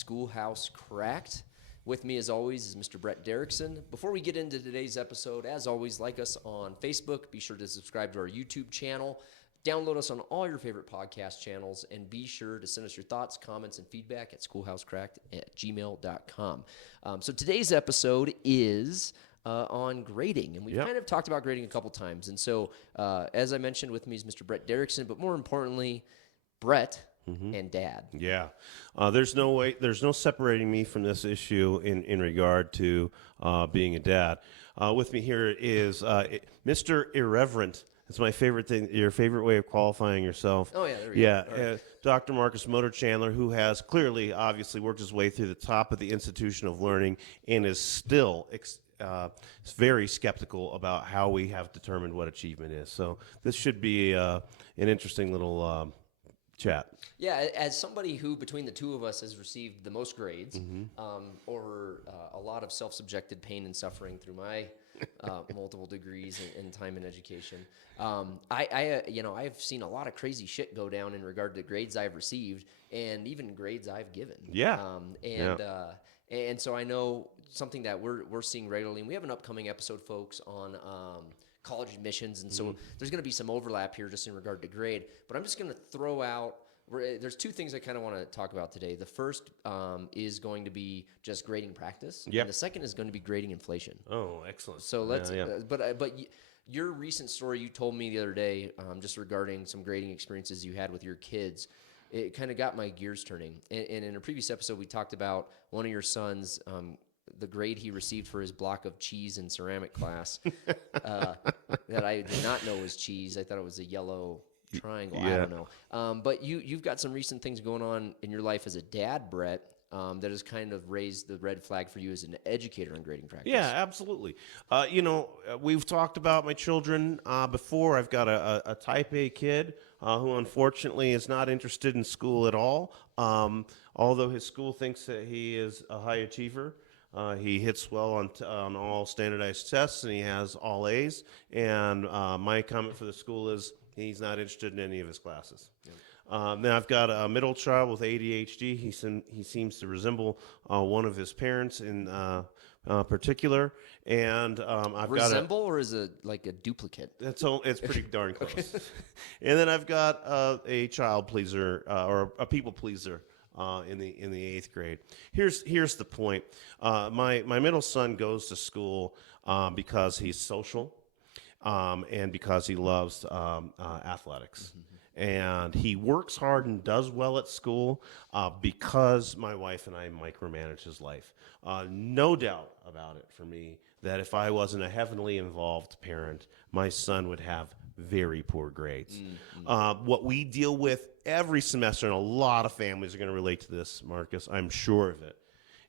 Schoolhouse Cracked. With me, as always, is Mr. Brett Derickson. Before we get into today's episode, as always, like us on Facebook. Be sure to subscribe to our YouTube channel. Download us on all your favorite podcast channels. And be sure to send us your thoughts, comments, and feedback at schoolhousecracked@gmail.com. So today's episode is on grading. And we've kind of talked about grading a couple times. And so, as I mentioned, with me is Mr. Brett Derickson. But more importantly, Brett and Dad. Yeah. There's no separating me from this issue in regard to being a dad. With me here is Mr. Irreverent. It's my favorite thing, your favorite way of qualifying yourself. Oh, yeah, there we go. Yeah, Dr. Marcus Motor Chandler, who has clearly, obviously, worked his way through the top of the institution of learning and is still very skeptical about how we have determined what achievement is. So this should be an interesting little chat. Yeah, as somebody who, between the two of us, has received the most grades, or a lot of self-subjected pain and suffering through my multiple degrees and time in education, I've seen a lot of crazy shit go down in regard to grades I've received and even grades I've given. Yeah. And so I know something that we're seeing regularly, and we have an upcoming episode, folks, on college admissions, and so there's going to be some overlap here just in regard to grade. But I'm just going to throw out, there's two things I kind of want to talk about today. The first is going to be just grading practice, and the second is going to be grading inflation. Oh, excellent. So let's, your recent story you told me the other day, just regarding some grading experiences you had with your kids, it kind of got my gears turning. And in a previous episode, we talked about one of your sons, the grade he received for his block of cheese in ceramic class that I did not know was cheese. I thought it was a yellow triangle. I don't know. But you've got some recent things going on in your life as a dad, Brett, that has kind of raised the red flag for you as an educator in grading practice. Yeah, absolutely. We've talked about my children before. I've got a type A kid who unfortunately is not interested in school at all, although his school thinks that he is a high achiever. He hits well on all standardized tests, and he has all A's. And my comment for the school is he's not interested in any of his classes. Yep. Then I've got a middle child with ADHD. He seems to resemble one of his parents in particular. And I've resemble, or is it like a duplicate? It's pretty darn close. Okay. And then I've got a child pleaser or a people pleaser. In the eighth grade. Here's the point. My middle son goes to school because he's social and because he loves athletics. And he works hard and does well at school because my wife and I micromanage his life. No doubt about it for me that if I wasn't a heavily involved parent, my son would have very poor grades. What we deal with every semester, and a lot of families are going to relate to this, Marcus, I'm sure of it,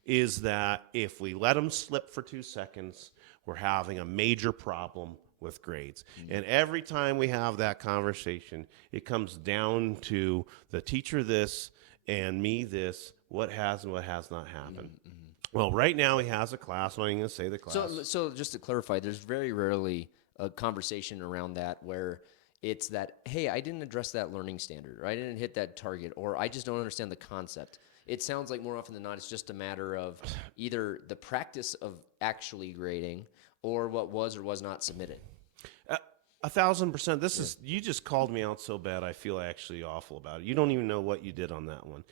is that if we let them slip for 2 seconds, we're having a major problem with grades. And every time we have that conversation, it comes down to the teacher this and me this, what has and what has not happened. Well, right now he has a class. I'm not even going to say the class. So just to clarify, there's very rarely a conversation around that where it's that, hey, I didn't address that learning standard, or I didn't hit that target, or I just don't understand the concept. It sounds like more often than not, it's just a matter of either the practice of actually grading or what was or was not submitted. 1,000%. This is, you just called me out so bad I feel actually awful about it. You don't even know what you did on that one.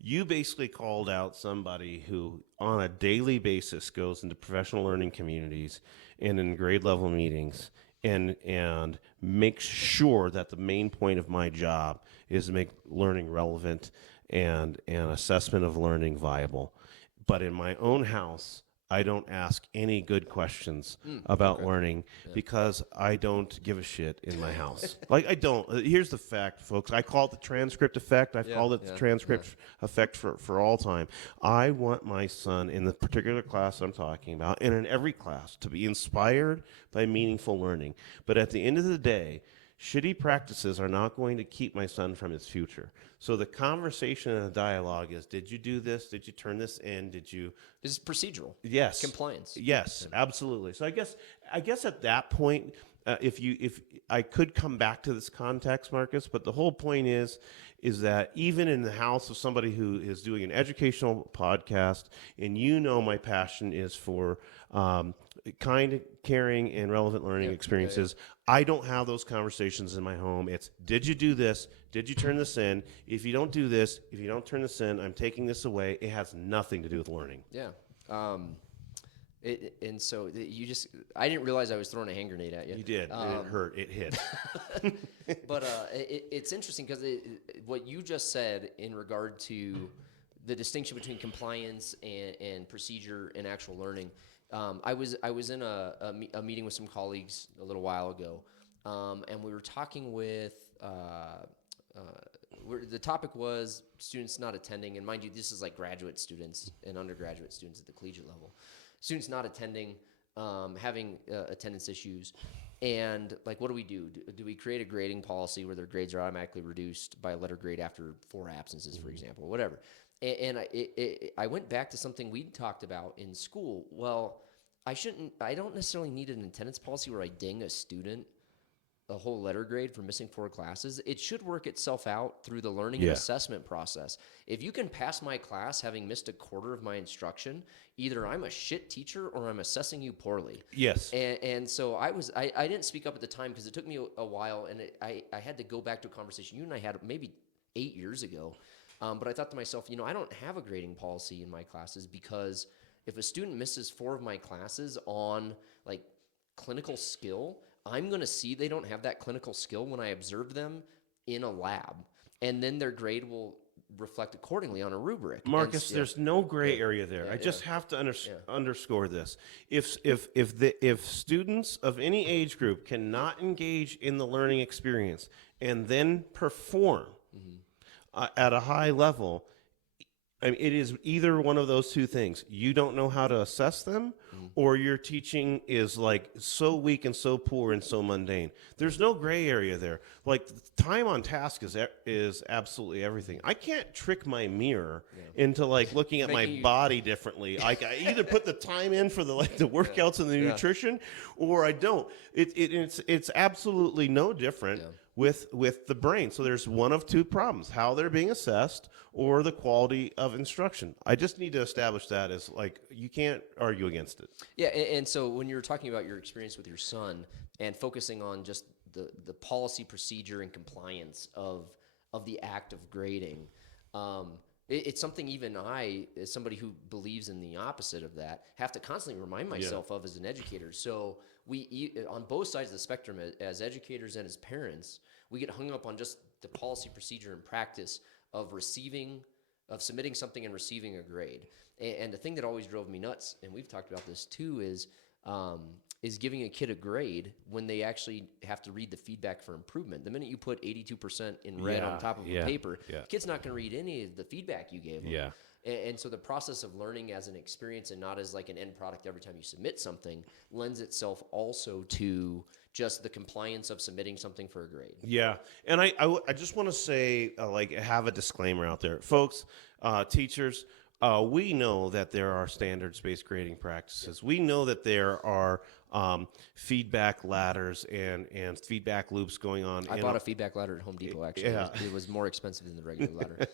You basically called out somebody who on a daily basis goes into professional learning communities and in grade level meetings and makes sure that the main point of my job is to make learning relevant and assessment of learning viable. But in my own house, I don't ask any good questions about learning because I don't give a shit in my house. Like, I don't. Here's the fact, folks. I call it the transcript effect. I've called it the transcript effect for all time. I want my son in the particular class I'm talking about, and in every class, to be inspired by meaningful learning. But at the end of the day, shitty practices are not going to keep my son from his future. So the conversation and the dialogue is, did you do this? Did you turn this in? Did you... This is procedural. Yes. Compliance. Yes, absolutely. So I guess at that point, if I could come back to this context, Marcus, but the whole point is that even in the house of somebody who is doing an educational podcast, and my passion is for kind, caring, and relevant learning experiences. I don't have those conversations in my home. It's, did you do this? Did you turn this in? If you don't do this, if you don't turn this in, I'm taking this away. It has nothing to do with learning. Yeah. And so I didn't realize I was throwing a hand grenade at you. You did. And it hurt. It hit. But it's interesting because what you just said in regard to the distinction between compliance and procedure and actual learning. I was in a meeting with some colleagues a little while ago, and we were talking with the topic was students not attending, and mind you, this is like graduate students and undergraduate students at the collegiate level. Students not attending, having attendance issues, and like, what do we do? Do we create a grading policy where their grades are automatically reduced by a letter grade after 4 absences, for example, whatever? And I went back to something we'd talked about in school. Well, I don't necessarily need an attendance policy where I ding a student a whole letter grade for missing 4 classes. It should work itself out through the learning and assessment process. If you can pass my class having missed a quarter of my instruction, either I'm a shit teacher or I'm assessing you poorly. Yes. And so I didn't speak up at the time because it took me a while, and I had to go back to a conversation you and I had maybe 8 years ago. But I thought to myself, I don't have a grading policy in my classes, because if a student misses 4 of my classes on like clinical skill, I'm going to see they don't have that clinical skill when I observe them in a lab, and then their grade will reflect accordingly on a rubric. Marcus, there's no gray area there. I just have to underscore this. If students of any age group cannot engage in the learning experience and then perform at a high level, I mean, it is either one of those two things. You don't know how to assess them, or your teaching is like so weak and so poor and so mundane. There's no gray area there. Like, time on task is absolutely everything. I can't trick my mirror into like looking at my body differently. I either put the time in for the workouts and the nutrition, or I don't. It's absolutely no different. With the brain. So there's one of two problems: how they're being assessed or the quality of instruction. I just need to establish that as, like, you can't argue against it. Yeah, and so when you were talking about your experience with your son and focusing on just the policy, procedure, and compliance of the act of grading, it's something even I, as somebody who believes in the opposite of that, have to constantly remind myself of as an educator. So we, on both sides of the spectrum, as educators and as parents, we get hung up on just the policy, procedure, and practice of submitting something and receiving a grade. And the thing that always drove me nuts, and we've talked about this too, is giving a kid a grade when they actually have to read the feedback for improvement. The minute you put 82% in red on top of a paper, the kid's not going to read any of the feedback you gave them. Yeah. And so the process of learning as an experience and not as like an end product every time you submit something lends itself also to just the compliance of submitting something for a grade. Yeah. And I just want to say, have a disclaimer out there. Folks, teachers, we know that there are standards-based grading practices. We know that there are feedback ladders and feedback loops going on. I bought a feedback ladder at Home Depot, actually. Yeah. It was more expensive than the regular ladder.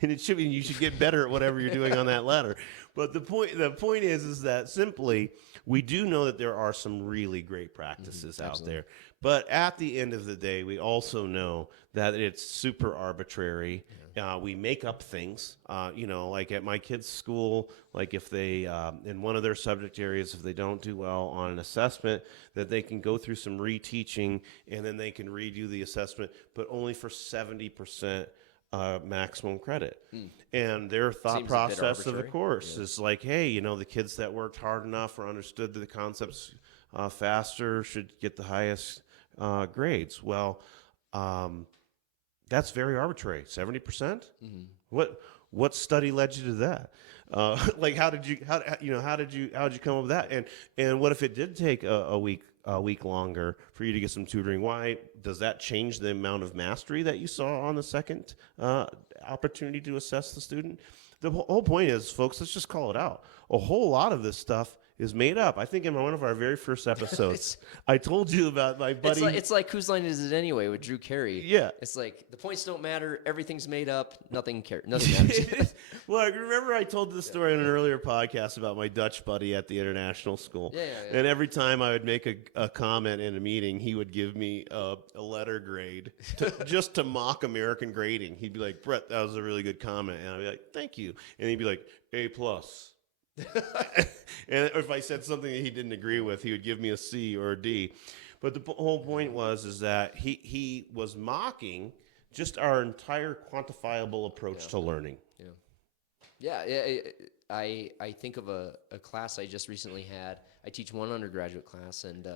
And you should get better at whatever you're doing on that ladder. But the point is that simply, we do know that there are some really great practices out there. But at the end of the day, we also know that it's super arbitrary. We make up things, like at my kids' school, like if they, in one of their subject areas, if they don't do well on an assessment, that they can go through some reteaching and then they can redo the assessment, but only for 70% maximum credit. And their thought process of the course is like, hey, the kids that worked hard enough or understood the concepts faster should get the highest grades. Well, that's very arbitrary. 70%. What study led you to that? How did you come up with that? And what if it did take a week longer for you to get some tutoring? Why does that change the amount of mastery that you saw on the second opportunity to assess the student? The whole point is, folks, let's just call it out. A whole lot of this stuff is made up. I think in one of our very first episodes, I told you about my buddy. It's like Whose Line Is It Anyway with Drew Carey. Yeah. It's like the points don't matter. Everything's made up. Nothing matters. Well, I remember I told this story on an earlier podcast about my Dutch buddy at the international school. Yeah. And every time I would make a comment in a meeting, he would give me a letter grade just to mock American grading. He'd be like, Brett, that was a really good comment. And I'd be like, thank you. And he'd be like, A+. And if I said something that he didn't agree with, he would give me a C or a D. But the whole point is that he was mocking just our entire quantifiable approach to learning. Yeah. I think of a class I just recently had. I teach one undergraduate class, and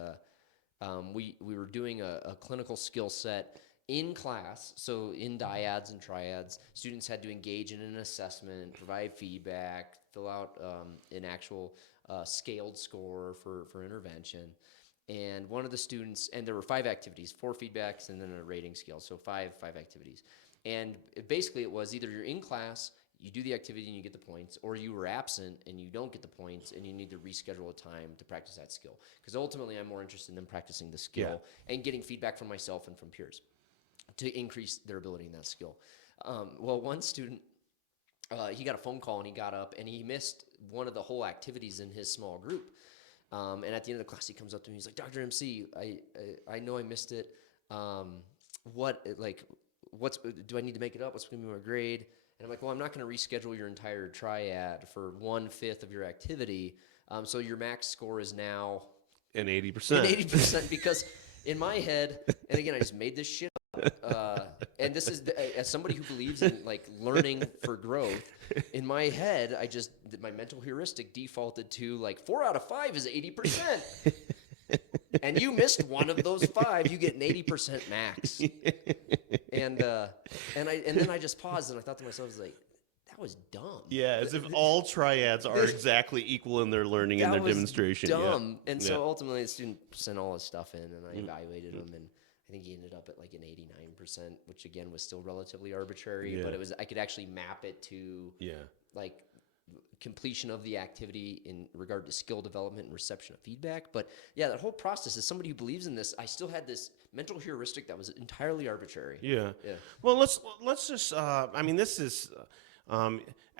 we were doing a clinical skill set in class. So in dyads and triads, students had to engage in an assessment, provide feedback, fill out an actual scaled score for intervention. And one of the students, and there were 5 activities, 4 feedbacks, and then a rating scale. So five activities. And basically it was either you're in class, you do the activity and you get the points, or you were absent and you don't get the points and you need to reschedule a time to practice that skill. Because ultimately I'm more interested in them practicing the skill and getting feedback from myself and from peers to increase their ability in that skill. Well, one student, he got a phone call and he got up and he missed one of the whole activities in his small group. And at the end of the class, he comes up to me. He's like, Dr. MC, I know I missed it. Do I need to make it up? What's going to be my grade? And I'm like, well, I'm not going to reschedule your entire triad for 1/5 of your activity. So your max score is now an 80%. Because in my head, and again, I just made this shit up. And this is as somebody who believes in like learning for growth. In my head, my mental heuristic defaulted to like 4 out of 5 is 80%. And you missed one of those 5, you get an 80% max. And then I just paused and I thought to myself, I was like, that was dumb. Yeah, as if all triads are exactly equal in their learning and their demonstration. Dumb. Yeah. And so ultimately the student sent all his stuff in and I evaluated him, and I think he ended up at like an 89%, which again was still relatively arbitrary, but I could actually map it to like completion of the activity in regard to skill development and reception of feedback. But yeah, that whole process, as somebody who believes in this, I still had this mental heuristic that was entirely arbitrary. Yeah. Well, let's just, this is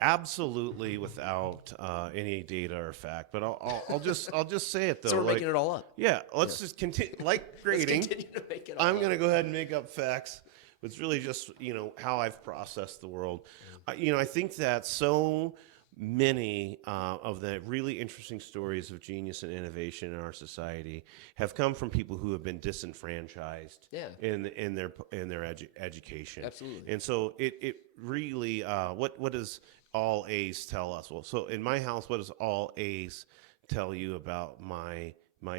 absolutely without any data or fact, but I'll just say it though. So we're making it all up. Yeah. Let's just continue, like grading. Let's continue to make it all I'm up. going to go ahead and make up facts. It's really just, how I've processed the world. I think that so many of the really interesting stories of genius and innovation in our society have come from people who have been disenfranchised in their education. Absolutely. And so it really what does all A's tell us? Well, so in my house, what does all A's tell you about my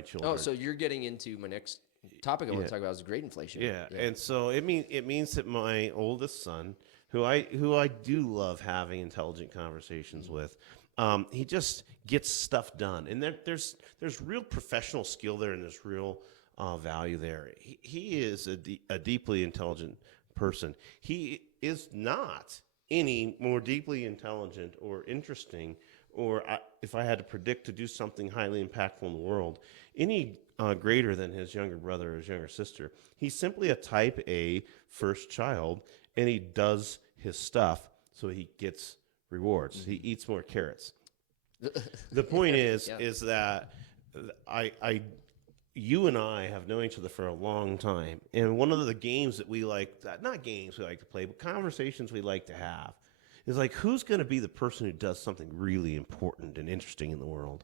children? Oh, so you're getting into my next topic I want to talk about is grade inflation. Yeah. And so it means that my oldest son, who I do love having intelligent conversations with, he just gets stuff done, and there's real professional skill there, and there's real value there. He is a deeply intelligent person. He is not any more deeply intelligent or interesting, or if I had to predict to do something highly impactful in the world, any greater than his younger brother or his younger sister. He's simply a type A first child, and he does his stuff so he gets rewards. He eats more carrots. The point is that you and I have known each other for a long time, and one of the games that we like, not games we like to play, but conversations we like to have, is like, who's going to be the person who does something really important and interesting in the world?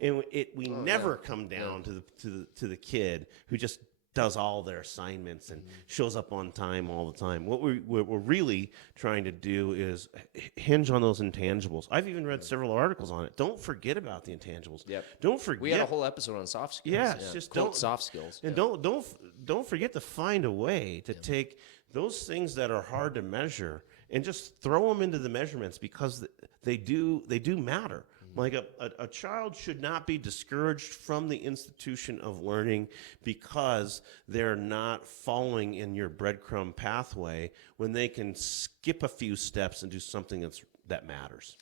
And we never come down to the kid who just does all their assignments and shows up on time all the time. What we're really trying to do is hinge on those intangibles. I've even read several articles on it. Don't forget about the intangibles. Yep. Don't forget. We had a whole episode on soft skills. Yes, just don't soft skills. And don't forget to find a way to take those things that are hard to measure and just throw them into the measurements, because they do matter. Like a child should not be discouraged from the institution of learning because they're not following in your breadcrumb pathway, when they can skip a few steps and do something that matters.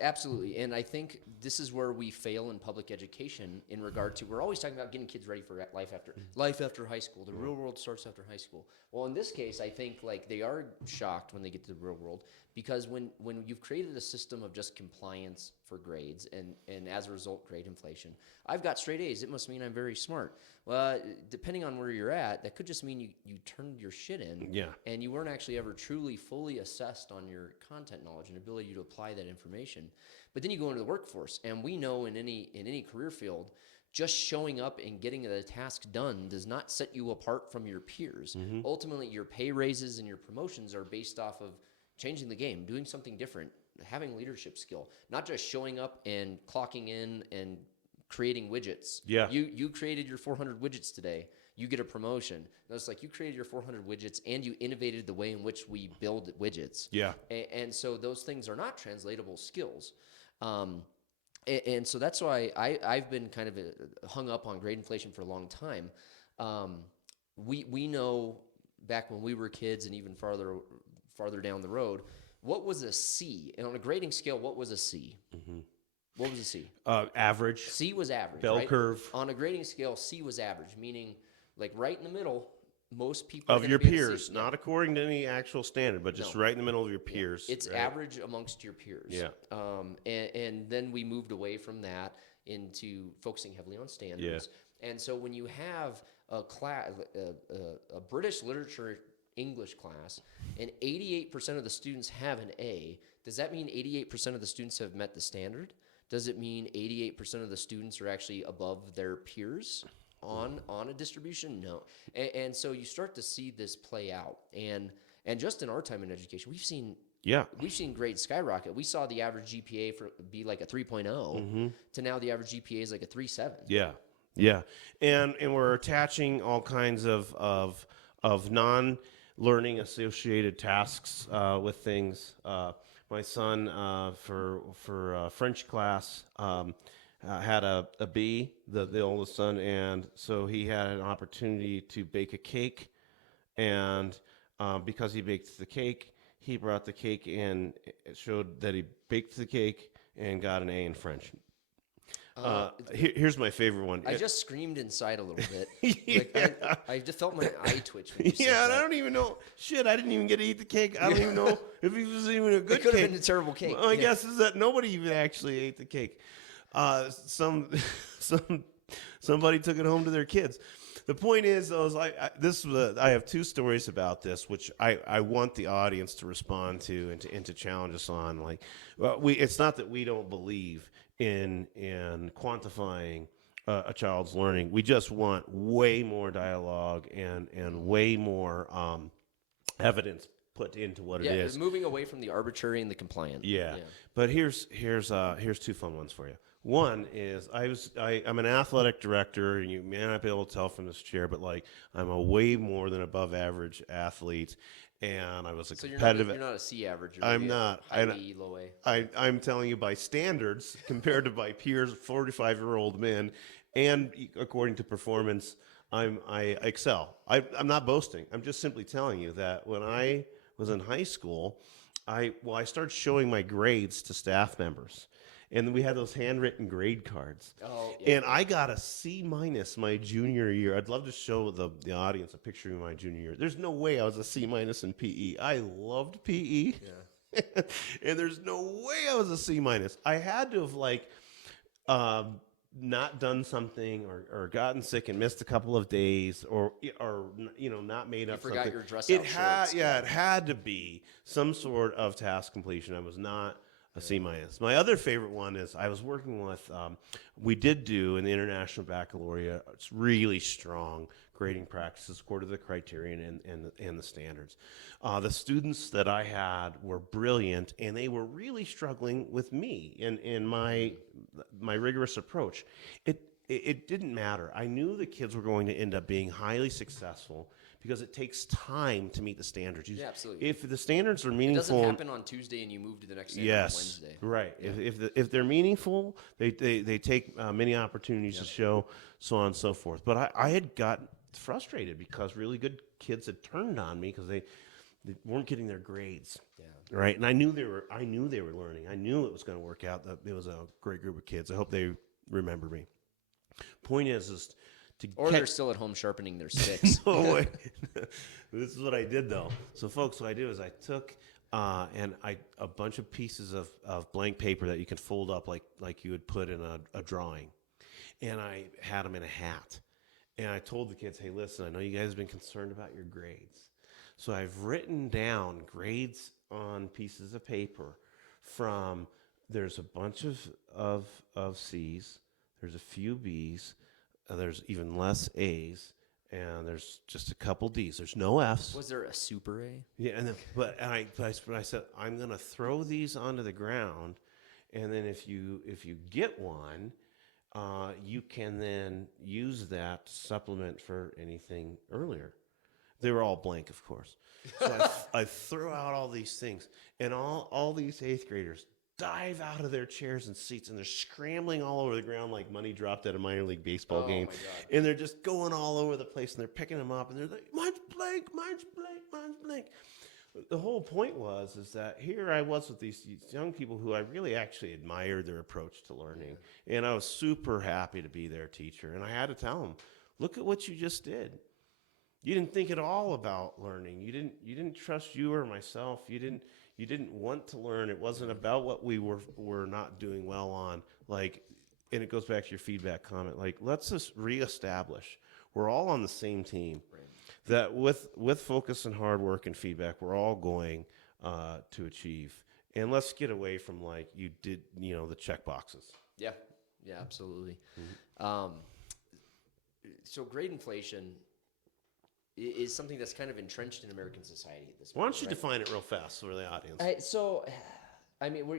Absolutely. And I think this is where we fail in public education in regard to, we're always talking about getting kids ready for life after high school. The real world starts after high school. Well, in this case, I think like they are shocked when they get to the real world, because when you've created a system of just compliance for grades and as a result, grade inflation, I've got straight A's. It must mean I'm very smart. Well, depending on where you're at, that could just mean you turned your shit in. Yeah. And you weren't actually ever truly fully assessed on your content knowledge and ability to apply that information. But then you go into the workforce, and we know in any career field, just showing up and getting the task done does not set you apart from your peers. Ultimately, your pay raises and your promotions are based off of changing the game, doing something different, having leadership skill, not just showing up and clocking in and creating widgets. Yeah. You created your 400 widgets today. You get a promotion. No, it's like you created your 400 widgets and you innovated the way in which we build widgets. Yeah. And so those things are not translatable skills. And so that's why I've been kind of hung up on grade inflation for a long time. We know back when we were kids and even farther down the road, what was a C? And on a grading scale, what was a C? What was a C? Average. C was average. Bell right? curve. On a grading scale, C was average, meaning like right in the middle. Most people Of your peers, not according to any actual standard, but just right in the middle of your peers. It's right? average amongst your peers. Yeah. And then we moved away from that into focusing heavily on standards. Yeah. And so when you have a class, a British literature English class, and 88% of the students have an A, does that mean 88% of the students have met the standard? Does it mean 88% of the students are actually above their peers on a distribution? No. And so you start to see this play out. And just in our time in education, we've seen grades skyrocket. We saw the average GPA be like a 3.0 to now the average GPA is like a 3.7. Yeah. Yeah. And we're attaching all kinds of non-learning associated tasks with things. My son, for French class, had a B, the oldest son, and so he had an opportunity to bake a cake, and because he baked the cake, he brought the cake in. It showed that he baked the cake and got an A in French. Here's my favorite one. I just screamed inside a little bit. I just felt my eye twitch when you said and that. I don't even know. Shit, I didn't even get to eat the cake. I don't even know if it was even a good cake. It could have been a terrible cake. My guess is that nobody even actually ate the cake. Somebody took it home to their kids. The point is, though, I have two stories about this, which I want the audience to respond to and to challenge us on. Like, it's not that we don't believe in quantifying a child's learning. We just want way more dialogue and way more evidence put into what it is. Yeah, moving away from the arbitrary and the compliant. Yeah. But here's two fun ones for you. One is I'm an athletic director, and you may not be able to tell from this chair, but like I'm a way more than above average athlete, and I was competitive. You're not a C average. I'm not. High B, low A. I'm telling you by standards compared to my peers, 45-year-old men, and according to performance, I excel. I'm not boasting. I'm just simply telling you that when I was in high school, I started showing my grades to staff members. And we had those handwritten grade cards. Oh, yeah. And I got a C- my junior year. I'd love to show the audience a picture of my junior year. There's no way I was a C- in PE. I loved PE. Yeah. And there's no way I was a C-. I had to have not done something or gotten sick and missed a couple of days or not made up something. You forgot your dress out shorts. It had to be some sort of task completion. I was not a C-. My other favorite one is I was working with, we did do in the International Baccalaureate, it's really strong grading practices according to the criterion and the standards. The students that I had were brilliant, and they were really struggling with me in my rigorous approach. It didn't matter. I knew the kids were going to end up being highly successful because it takes time to meet the standards. Yeah, absolutely. If the standards are meaningful, it doesn't happen on Tuesday and you move to the next standard on Wednesday. Right. Yeah. If they're meaningful, they take many opportunities to show, so on and so forth. But I had got frustrated because really good kids had turned on me because they weren't getting their grades. Yeah. Right. And I knew they were learning. I knew it was going to work out. That it was a great group of kids. I hope they remember me. Point is to Or they're still at home sharpening their sticks. No way. This is what I did though. So folks, what I did was I took a bunch of pieces of blank paper that you can fold up like you would put in a drawing, and I had them in a hat. And I told the kids, hey, listen, I know you guys have been concerned about your grades. So I've written down grades on pieces of paper from, there's a bunch of C's, there's a few B's, there's even less A's, and there's just a couple D's. There's no F's. Was there a super A? Yeah, but I said, I'm going to throw these onto the ground, and then if you get one, you can then use that to supplement for anything earlier. They were all blank, of course. So I threw out all these things, and all these 8th graders dive out of their chairs and seats, and they're scrambling all over the ground like money dropped at a minor league baseball game. My God. And they're just going all over the place, and they're picking them up, and they're like, mine's blank, mine's blank, mine's blank. The whole point is that here I was with these young people who I really actually admired their approach to learning. Yeah. And I was super happy to be their teacher. And I had to tell them, look at what you just did. You didn't think at all about learning. You didn't trust you or myself. You didn't want to learn. It wasn't about what we were not doing well on. Like, and it goes back to your feedback comment. Like, let's just reestablish we're all on the same team. Right. That with focus and hard work and feedback, we're all going to achieve. And let's get away from like you did, the check boxes. Yeah, absolutely. Mm-hmm. So grade inflation is something that's kind of entrenched in American society at this point. Why don't you define it real fast for the audience?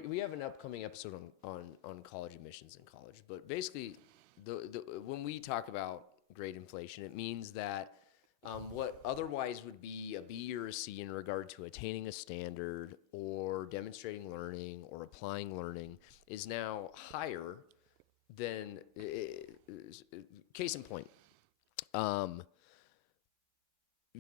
We have an upcoming episode on college admissions in college, but basically, when we talk about grade inflation, it means that what otherwise would be a B or a C in regard to attaining a standard or demonstrating learning or applying learning is now higher than, case in point,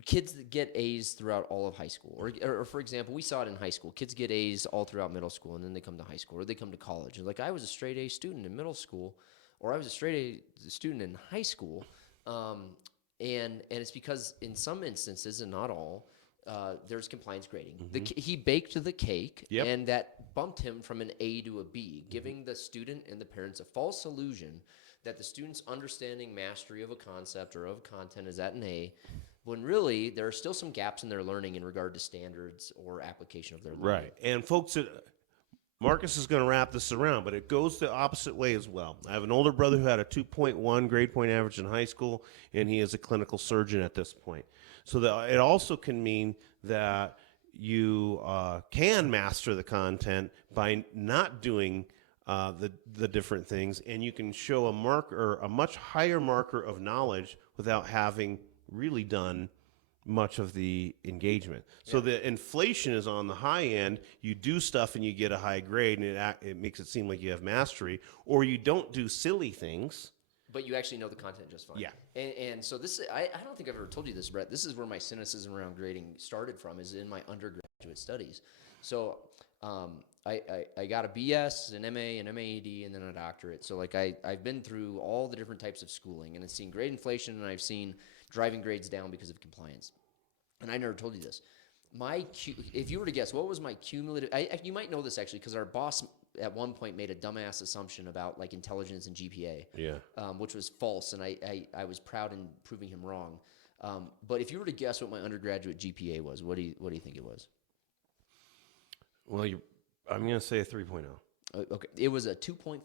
kids that get A's throughout all of high school. Or for example, we saw it in high school. Kids get A's all throughout middle school, and then they come to high school, or they come to college. And like, I was a straight A student in middle school, or I was a straight A student in high school. And it's because in some instances, and not all, there's compliance grading. Mm-hmm. He baked the cake, yep. And that bumped him from an A to a B, giving the student and the parents a false illusion that the student's understanding mastery of a concept or of content is at an A, when really there are still some gaps in their learning in regard to standards or application of their learning. Right. And folks, Marcus is going to wrap this around, but it goes the opposite way as well. I have an older brother who had a 2.1 grade point average in high school, and he is a clinical surgeon at this point. So that it also can mean that you can master the content by not doing the different things, and you can show a much higher marker of knowledge without having really done much of the engagement. Yeah. So the inflation is on the high end. You do stuff and you get a high grade, and it makes it seem like you have mastery, or you don't do silly things, but you actually know the content just fine. Yeah. And so this, I don't think I've ever told you this, Brett. This is where my cynicism around grading started from, is in my undergraduate studies. So I got a BS, an MA, an MAED, and then a doctorate. So like I've been through all the different types of schooling, and I've seen grade inflation, and I've seen driving grades down because of compliance. And I never told you this. If you were to guess, what was my cumulative? You might know this actually, because our boss at one point made a dumbass assumption about like intelligence and GPA, which was false, and I was proud in proving him wrong. But if you were to guess what my undergraduate GPA was, what do you think it was? Well, I'm going to say a 3.0. Okay, it was a 2.5.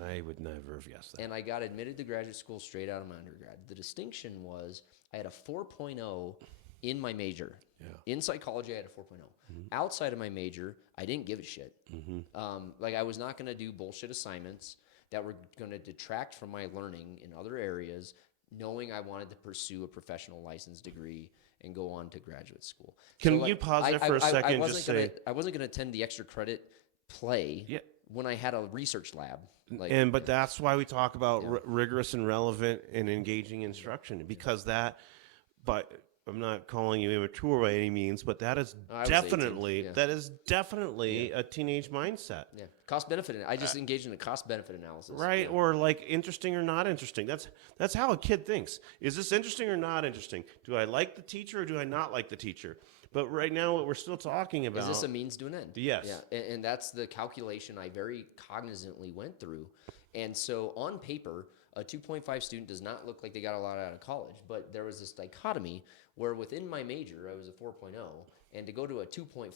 I would never have guessed that. And I got admitted to graduate school straight out of my undergrad. The distinction was I had a 4.0 in my major. Yeah. In psychology, I had a 4.0. Mm-hmm. Outside of my major, I didn't give a shit. Mm-hmm. Like, I was not going to do bullshit assignments that were going to detract from my learning in other areas, knowing I wanted to pursue a professional license degree and go on to graduate school. Can you pause there for a second and just say... I wasn't going to attend the extra credit play when I had a research lab. But that's why we talk about rigorous and relevant and engaging instruction, because but calling you immature by any means, but that is I was definitely 18, a teenage mindset. Yeah, cost benefit. I just engaged in a cost benefit analysis. Right, Yeah. or like interesting or not interesting. That's how a kid thinks. Is this interesting or not interesting? Do I like the teacher or do I not like the teacher? But right now, what we're still talking about is this a means to an end? Yes. Yeah, and that's the calculation I very cognizantly went through. And so on paper, a 2.5 student does not look like they got a lot out of college, but there was this dichotomy where within my major, I was a 4.0, and to go to a 2.5,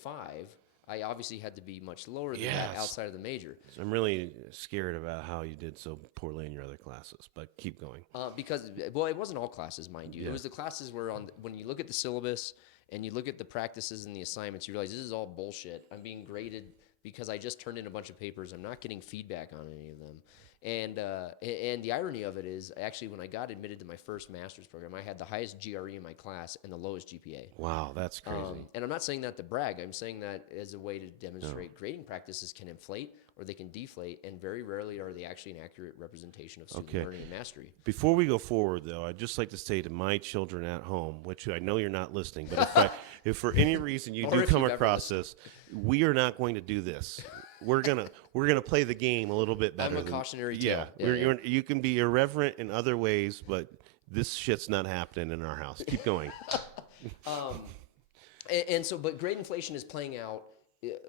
I obviously had to be much lower than that outside of the major. So I'm really scared about how you did so poorly in your other classes, but keep going. Because, well, it wasn't all classes, mind you. Yeah. It was the classes where when you look at the syllabus and you look at the practices and the assignments, you realize this is all bullshit. I'm being graded because I just turned in a bunch of papers. I'm not getting feedback on any of them. And the irony of it is, actually, when I got admitted to my first master's program, I had the highest GRE in my class and the lowest GPA. Wow, that's crazy. And I'm not saying that to brag. I'm saying that as a way to demonstrate grading practices can inflate or they can deflate, and very rarely are they actually an accurate representation of student learning and mastery. Before we go forward, though, I'd just like to say to my children at home, which I know you're not listening, but if for any reason you do come across this, we are not going to do this. We're gonna play the game a little bit better. I'm a cautionary tale. Yeah, you can be irreverent in other ways, but this shit's not happening in our house. Keep going. But grade inflation is playing out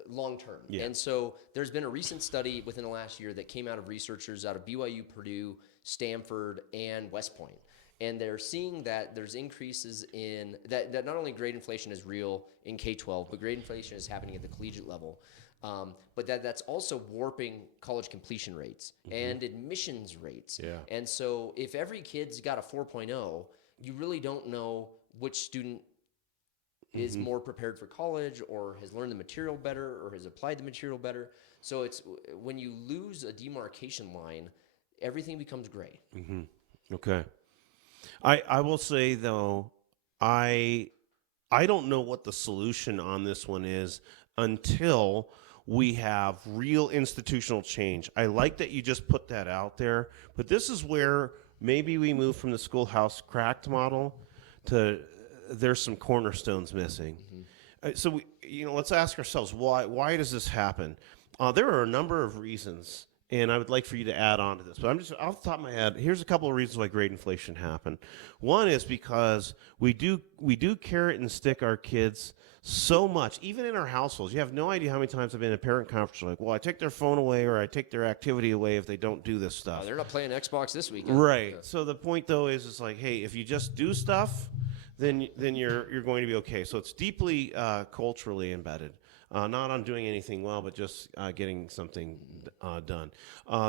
long term. Yeah. And so there's been a recent study within the last year that came out of researchers out of BYU, Purdue, Stanford, and West Point. And they're seeing that there's increases in that not only grade inflation is real in K-12, but grade inflation is happening at the collegiate level. But that's also warping college completion rates and admissions rates. Yeah. And so if every kid's got a 4.0, you really don't know which student is more prepared for college or has learned the material better or has applied the material better. So it's when you lose a demarcation line, everything becomes gray. Okay. I will say, though, I don't know what the solution on this one is until we have real institutional change. I like that you just put that out there, but this is where maybe we move from the schoolhouse cracked model to there's some cornerstones missing. So let's ask ourselves, why does this happen? There are a number of reasons, and I would like for you to add on to this. But I'm just off the top of my head, here's a couple of reasons why grade inflation happened. One is because we do carrot and stick our kids so much, even in our households. You have no idea how many times I've been in a parent conference like, well, I take their phone away or I take their activity away if they don't do this stuff. They're not playing Xbox this weekend. Right. Yeah. So the point, though, is it's like, hey, if you just do stuff, then you're going to be okay. So it's deeply culturally embedded. Not on doing anything well, but just getting something done.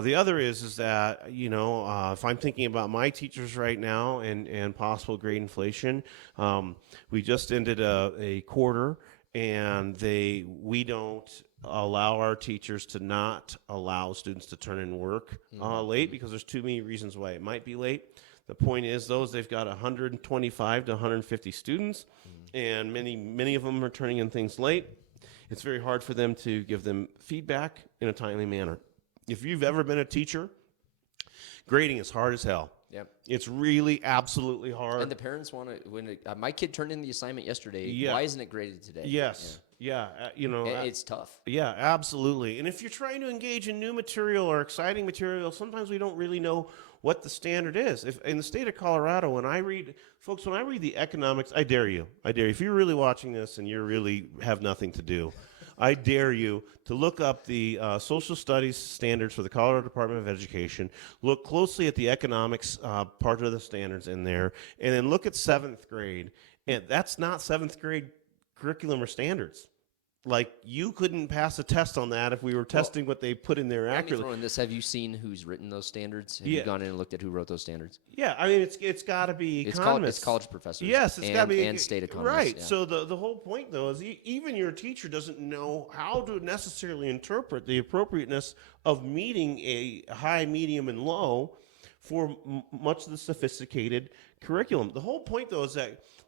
The other is that, if I'm thinking about my teachers right now and possible grade inflation, we just ended a quarter, and we don't allow our teachers to not allow students to turn in work late because there's too many reasons why it might be late. The point is, they've got 125 to 150 students, and many of them are turning in things late. It's very hard for them to give them feedback in a timely manner. If you've ever been a teacher, grading is hard as hell. Yep. It's really absolutely hard. And the parents want to, my kid turned in the assignment yesterday. Why isn't it graded today? Yes. Yeah. It's tough. Yeah, absolutely. And if you're trying to engage in new material or exciting material, sometimes we don't really know what the standard is. If in the state of Colorado, when I read the economics, I dare you. If you're really watching this and you really have nothing to do, I dare you to look up the social studies standards for the Colorado Department of Education, look closely at the economics part of the standards in there, and then look at 7th grade. And that's not 7th grade curriculum or standards. Like, you couldn't pass a test on that if we were testing what they put in there accurately. Let me throw in this. Have you seen who's written those standards? Have you gone in and looked at who wrote those standards? Yeah, I mean, it's got to be economists. It's college professors. Yes, it's got to be. And state economists. Right. Yeah. So the whole point, though, is even your teacher doesn't know how to necessarily interpret the appropriateness of meeting a high, medium, and low for much of the sophisticated curriculum. The whole point, though, is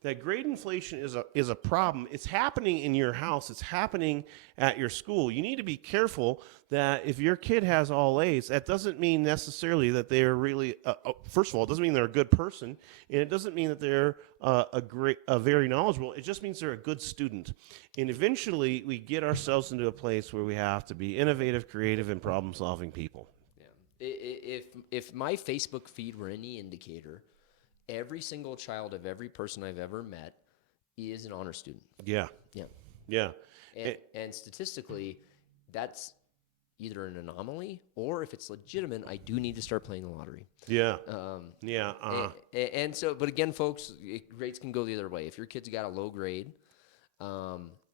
that grade inflation is a problem. It's happening in your house. It's happening at your school. You need to be careful that if your kid has all A's, that doesn't mean necessarily that they're really, first of all, it doesn't mean they're a good person, and it doesn't mean that they're very knowledgeable. It just means they're a good student. And eventually, we get ourselves into a place where we have to be innovative, creative, and problem-solving people. Yeah. If my Facebook feed were any indicator, every single child of every person I've ever met is an honor student. Yeah. Yeah. Yeah. And statistically, that's either an anomaly, or if it's legitimate, I do need to start playing the lottery. Yeah. And so, but again, folks, grades can go the other way. If your kid's got a low grade,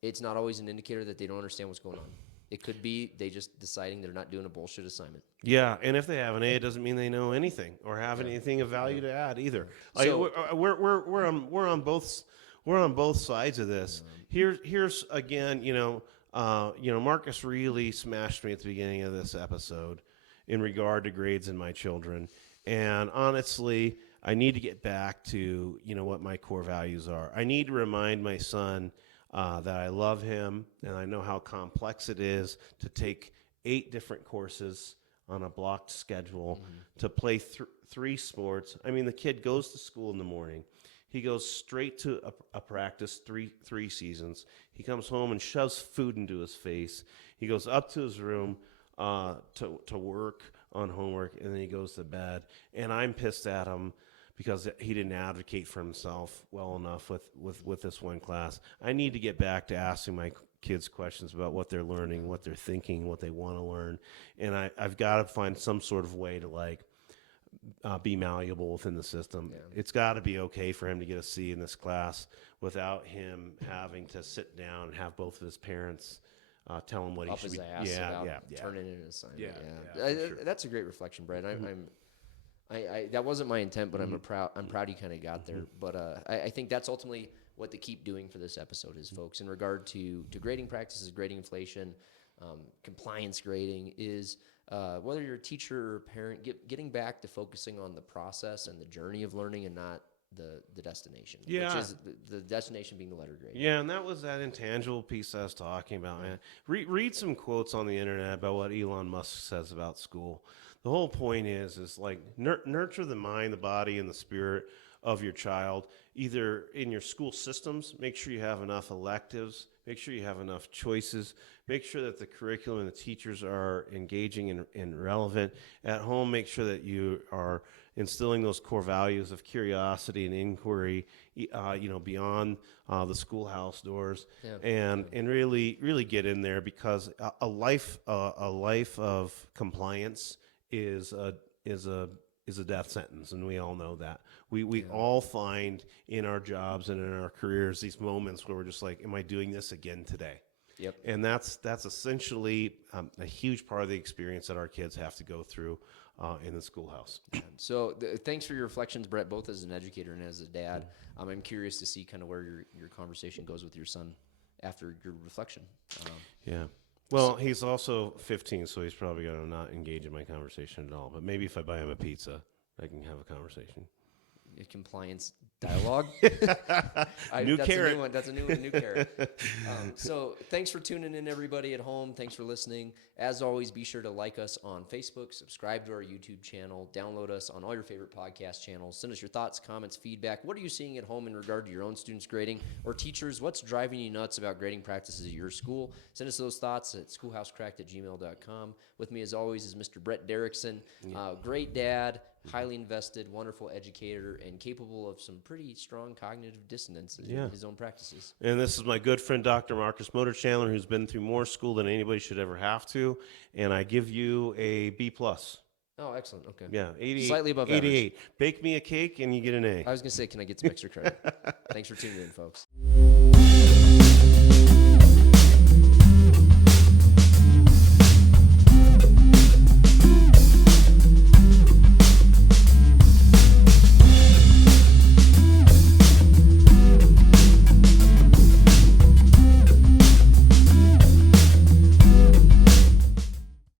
it's not always an indicator that they don't understand what's going on. It could be they just deciding they're not doing a bullshit assignment. Yeah, and if they have an A, it doesn't mean they know anything or have anything of value to add either. So we're on both sides of this. Here's again, Marcus really smashed me at the beginning of this episode in regard to grades in my children, and honestly, I need to get back to what my core values are. I need to remind my son that I love him, and I know how complex it is to take 8 different courses on a blocked schedule, to play 3 sports. I mean, the kid goes to school in the morning. He goes straight to a practice, three seasons. He comes home and shoves food into his face. He goes up to his room to work on homework, and then he goes to bed. And I'm pissed at him because he didn't advocate for himself well enough with this one class. I need to get back to asking my kids questions about what they're learning, what they're thinking, what they want to learn. And I've got to find some sort of way to be malleable within the system. Yeah. It's got to be okay for him to get a C in this class without him having to sit down and have both of his parents tell him what he should be. Turning in an assignment. Yeah, sure. That's a great reflection, Brad. I that wasn't my intent, but I'm proud you kind of got there. But I think that's ultimately what to keep doing for this episode is, folks, in regard to grading practices, grading inflation, compliance grading, is whether you're a teacher or a parent, getting back to focusing on the process and the journey of learning and not the destination, which is the destination being the letter grade. Yeah, and that was that intangible piece I was talking about, man. Read some quotes on the internet about what Elon Musk says about school. The whole point is like nurture the mind, the body, and the spirit of your child, either in your school systems. Make sure you have enough electives. Make sure you have enough choices. Make sure that the curriculum and the teachers are engaging and relevant. At home, make sure that you are instilling those core values of curiosity and inquiry, beyond the schoolhouse doors, and really get in there, because a life of compliance is a death sentence, and we all know that. We all find in our jobs and in our careers these moments where we're just like, am I doing this again today? Yep. And that's essentially a huge part of the experience that our kids have to go through in the schoolhouse. So thanks for your reflections, Brett, both as an educator and as a dad. I'm curious to see kind of where your conversation goes with your son after your reflection. Well, he's also 15, so he's probably going to not engage in my conversation at all. But maybe if I buy him a pizza, I can have a conversation. Compliance dialogue. New that's carrot. A new one. That's a new carrot. So thanks for tuning in, everybody at home. Thanks for listening. As always, be sure to like us on Facebook, subscribe to our YouTube channel, download us on all your favorite podcast channels. Send us your thoughts, comments, feedback. What are you seeing at home in regard to your own students' grading? Or teachers, what's driving you nuts about grading practices at your school? Send us those thoughts at schoolhousecracked@gmail.com. With me, as always, is Mr. Brett Derickson. Great dad, highly invested, wonderful educator, and capable of some pretty strong cognitive dissonance in his own practices. And this is my good friend, Dr. Marcus Motor Chandler, who's been through more school than anybody should ever have to. And I give you a B+. Oh, excellent. Okay. Yeah, 88, slightly above 88. average. Bake me a cake and you get an A. I was going to say, can I get some extra credit? Thanks for tuning in, folks.